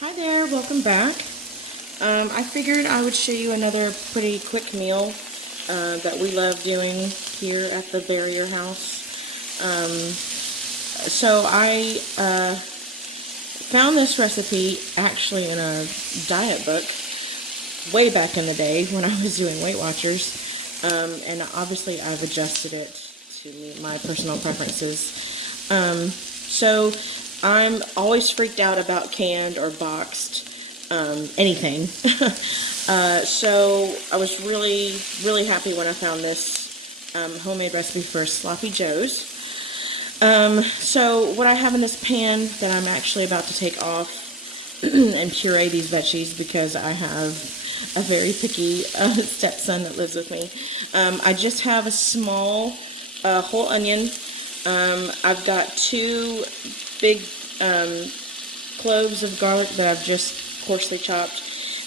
Hi there, welcome back. I figured I would show you another pretty quick meal that we love doing here at the Barrier House. So I found this recipe actually in a diet book way back in the day when I was doing Weight Watchers, and obviously I've adjusted it to meet my personal preferences. So I'm always freaked out about canned or boxed anything. So I was really happy when I found this homemade recipe for sloppy joes. So what I have in this pan that I'm actually about to take off and puree these veggies because I have a very picky stepson that lives with me. I just have a small whole onion. I've got 2 big cloves of garlic that I've just coarsely chopped.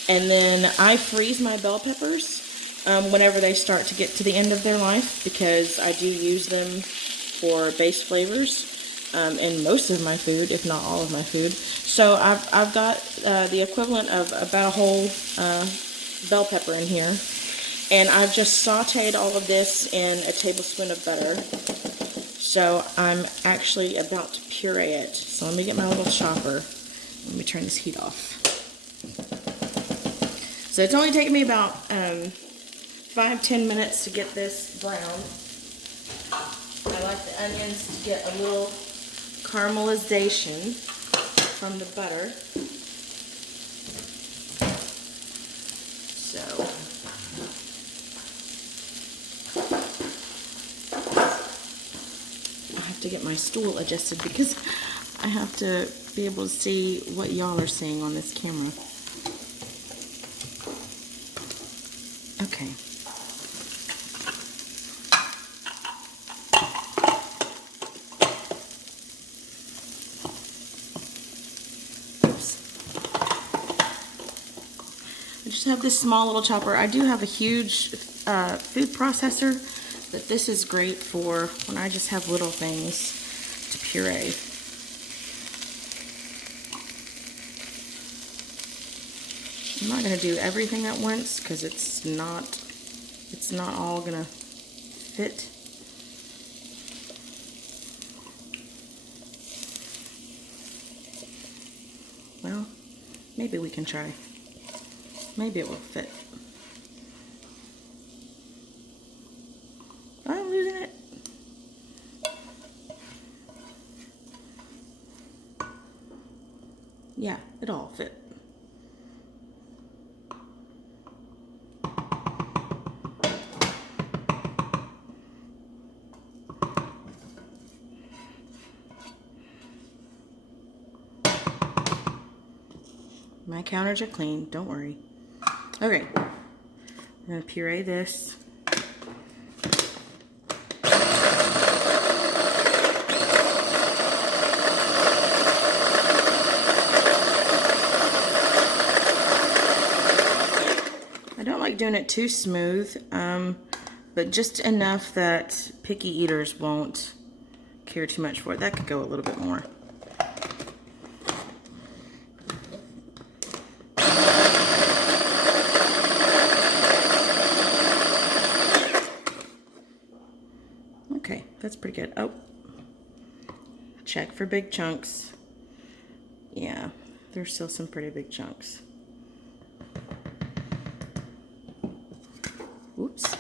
And then I freeze my bell peppers whenever they start to get to the end of their life because I do use them for base flavors in most of my food, if not all of my food. So I've got the equivalent of about a whole bell pepper in here. And I've just sauteed all of this in a tablespoon of butter. So I'm actually about to puree it. So let me get my little chopper. Let me turn this heat off. So it's only taken me about 5-10 minutes to get this brown. I like the onions to get a little caramelization from the butter. So I have to get my stool adjusted because I have to be able to see what y'all are seeing on this camera. Okay. I just have this small little chopper. I do have a huge food processor, but this is great for when I just have little things to puree. I'm not going to do everything at once because it's not all going to fit. Well, maybe we can try. Maybe it will fit. I'm losing it. Yeah, it'll all fit. My counters are clean, don't worry. Okay, I'm gonna puree this. I don't like doing it too smooth, but just enough that picky eaters won't care too much for it. That could go a little bit more. Okay, that's pretty good. Oh, check for big chunks. Yeah, there's still some pretty big chunks. Oops.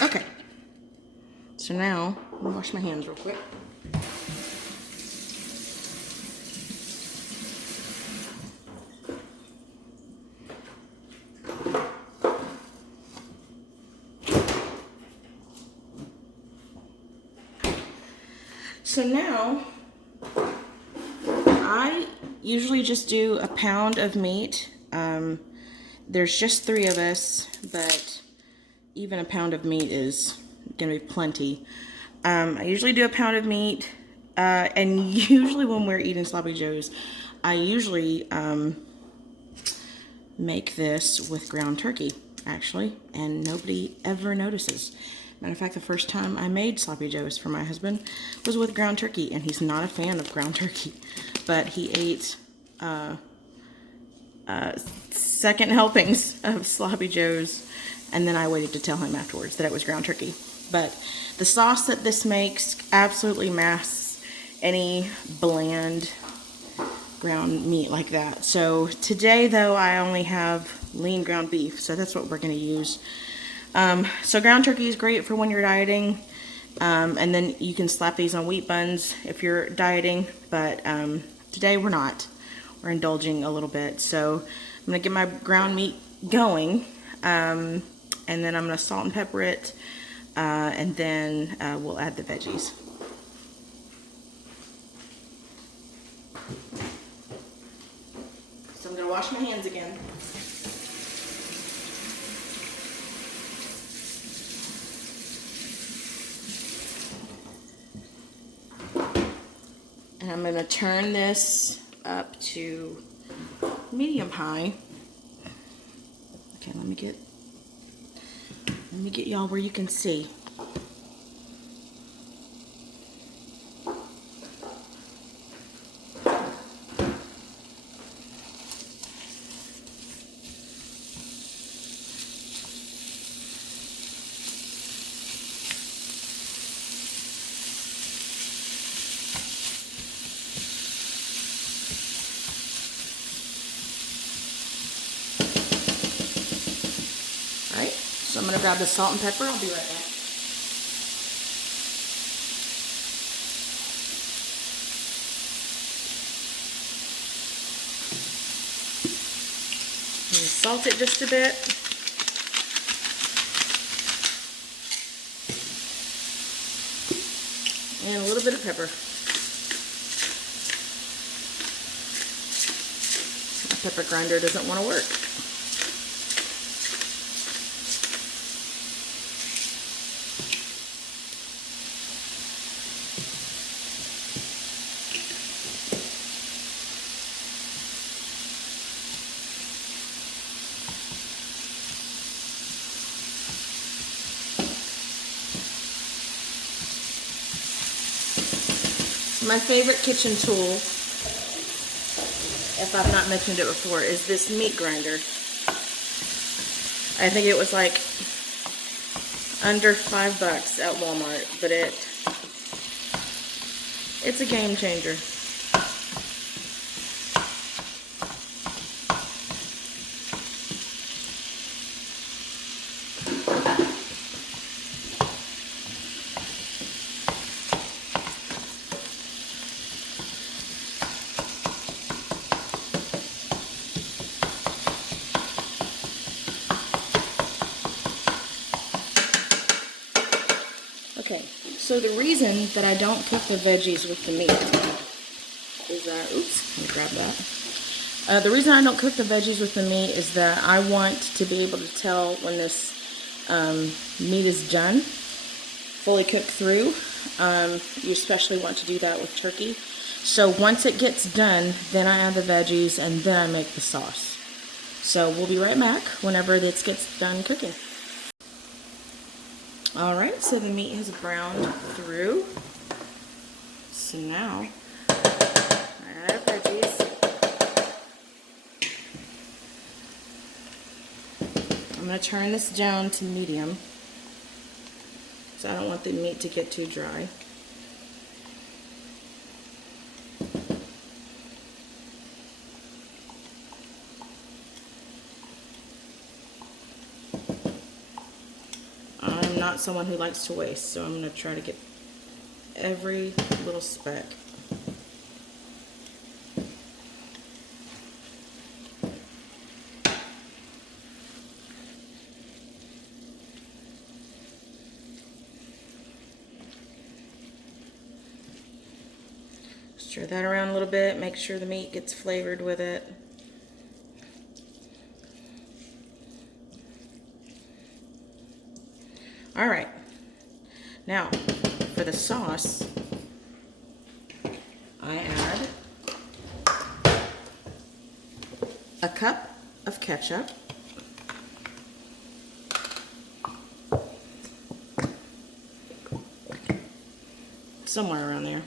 Okay. So now, let me wash my hands real quick. So now, I usually just do a pound of meat. There's just 3 of us, but even a pound of meat is gonna be plenty. I usually do a pound of meat, and usually when we're eating sloppy joes, I usually make this with ground turkey, actually, and nobody ever notices Matter of fact, the first time I made sloppy joes for my husband was with ground turkey, and he's not a fan of ground turkey, but he ate second helpings of sloppy joes, and then I waited to tell him afterwards that it was ground turkey. But the sauce that this makes absolutely masks any bland ground meat like that. So today, though, I only have lean ground beef, so that's what we're going to use. So ground turkey is great for when you're dieting, and then you can slap these on wheat buns if you're dieting, but today we're not. We're indulging a little bit. So I'm going to get my ground meat going, and then I'm going to salt and pepper it, and then we'll add the veggies. So I'm going to wash my hands again. And I'm going to turn this up to medium high. Okay, let me get y'all where you can see. So I'm going to grab the salt and pepper. I'll be right back. And salt it just a bit. And a little bit of pepper. My pepper grinder doesn't want to work. My favorite kitchen tool, if I've not mentioned it before, is this meat grinder. I think it was like under $5 at Walmart, but it's a game changer. Okay, so the reason that I don't cook the veggies with the meat is that, oops, let me grab that. The reason I don't cook the veggies with the meat is that I want to be able to tell when this meat is done, fully cooked through. You especially want to do that with turkey. So once it gets done, then I add the veggies and then I make the sauce. So we'll be right back whenever this gets done cooking. Alright, so the meat has browned through. So now, I add our veggies. I'm going to turn this down to medium, so I don't want the meat to get too dry. I'm not someone who likes to waste, so I'm going to try to get every little speck. Stir that around a little bit, make sure the meat gets flavored with it. Alright, now for the sauce, I add a cup of ketchup, somewhere around there.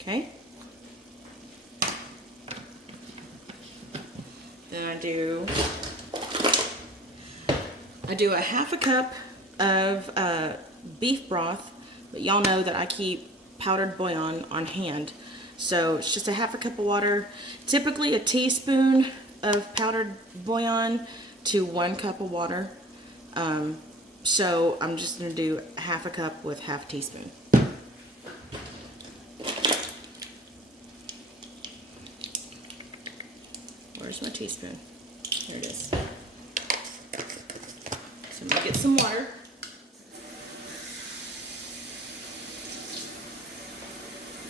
Okay. Then I do a half a cup of beef broth, but y'all know that I keep powdered bouillon on hand. So it's just a half a cup of water, typically a teaspoon of powdered bouillon to 1 cup of water. So I'm just gonna do half a cup with half a teaspoon. Where's my teaspoon? Here it is. So I'm gonna get some water.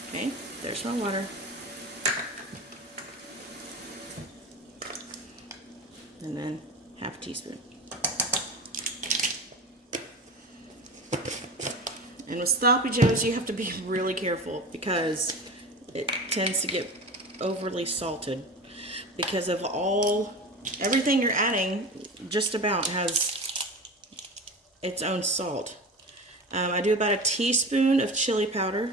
Okay, there's my water. And then half a teaspoon. And with sloppy joes, you have to be really careful because it tends to get overly salted because of everything you're adding just about has its own salt. I do about a teaspoon of chili powder.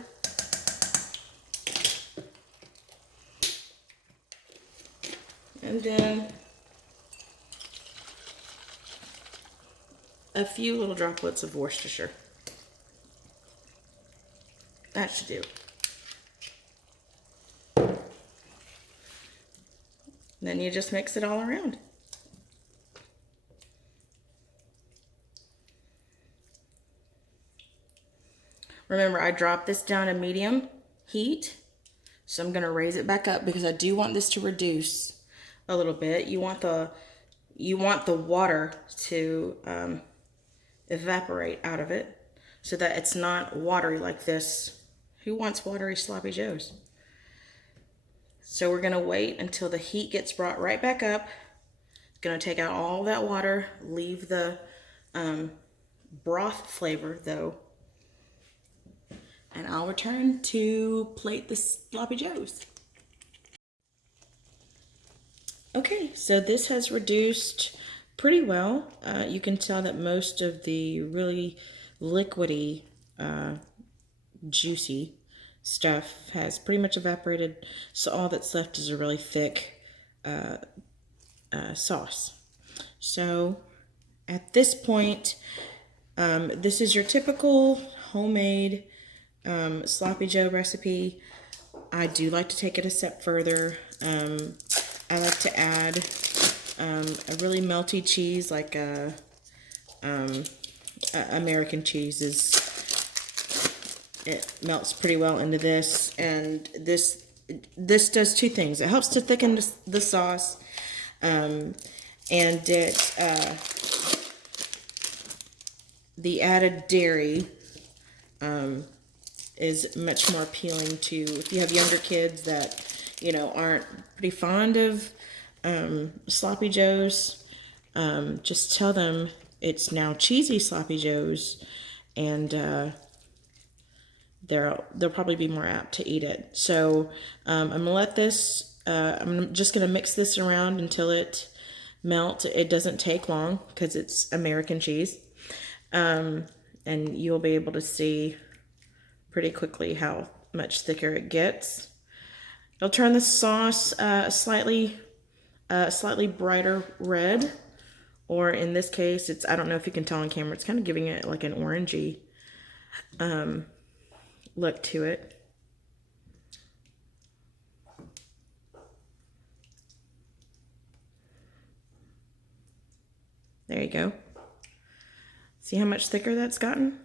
And then a few little droplets of Worcestershire. That should do. Then you just mix it all around. Remember, I dropped this down to medium heat, so I'm gonna raise it back up because I do want this to reduce a little bit. You want the water to evaporate out of it so that it's not watery like this. Who wants watery sloppy joes? So we're gonna wait until the heat gets brought right back up. It's gonna take out all that water, leave the broth flavor though. And I'll return to plate the sloppy joes. Okay, so this has reduced pretty well. You can tell that most of the really liquidy, juicy stuff has pretty much evaporated, so all that's left is a really thick sauce. So at this point, this is your typical homemade sloppy joe recipe. I do like to take it a step further. I like to add a really melty cheese, like American cheese it melts pretty well into this, and this does two things. It helps to thicken the sauce, and the added dairy is much more appealing to if you have younger kids that aren't pretty fond of sloppy joes. Just tell them it's now cheesy sloppy joes, and they'll probably be more apt to eat it. So I'm gonna let this. I'm just gonna mix this around until it melts. It doesn't take long because it's American cheese, and you'll be able to see pretty quickly how much thicker it gets. I'll turn the sauce slightly brighter red, or in this case, I don't know if you can tell on camera, it's kind of giving it like an orangey look to it. There you go. See how much thicker that's gotten?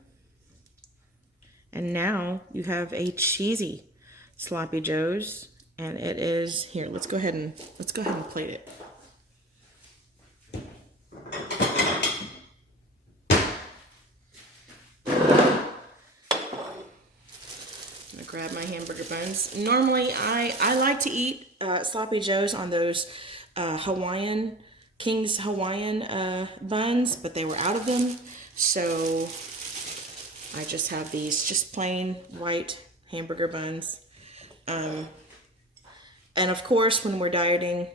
And now you have a cheesy sloppy joes, and it is here. Let's go ahead and plate it. I'm gonna grab my hamburger buns. Normally, I like to eat sloppy joes on those King's Hawaiian buns, but they were out of them, so I just have these just plain white hamburger buns. And of course, when we're dieting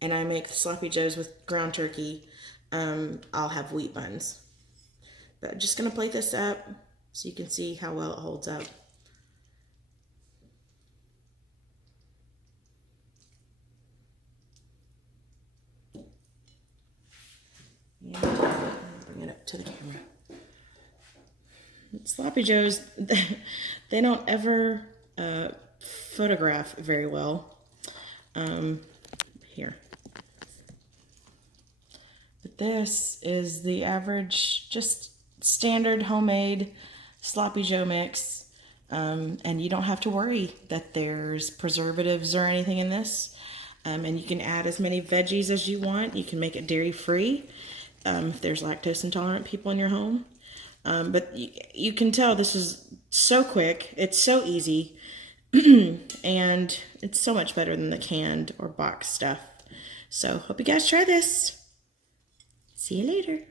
and I make the sloppy joes with ground turkey, I'll have wheat buns. But I'm just gonna plate this up so you can see how well it holds up. And bring it up to the camera. Sloppy joes, they don't ever photograph very well. Here. But this is the average, just standard homemade sloppy joe mix. And you don't have to worry that there's preservatives or anything in this. And you can add as many veggies as you want. You can make it dairy free if there's lactose intolerant people in your home. But you can tell this is so quick. It's so easy. And it's so much better than the canned or boxed stuff. So hope you guys try this. See you later.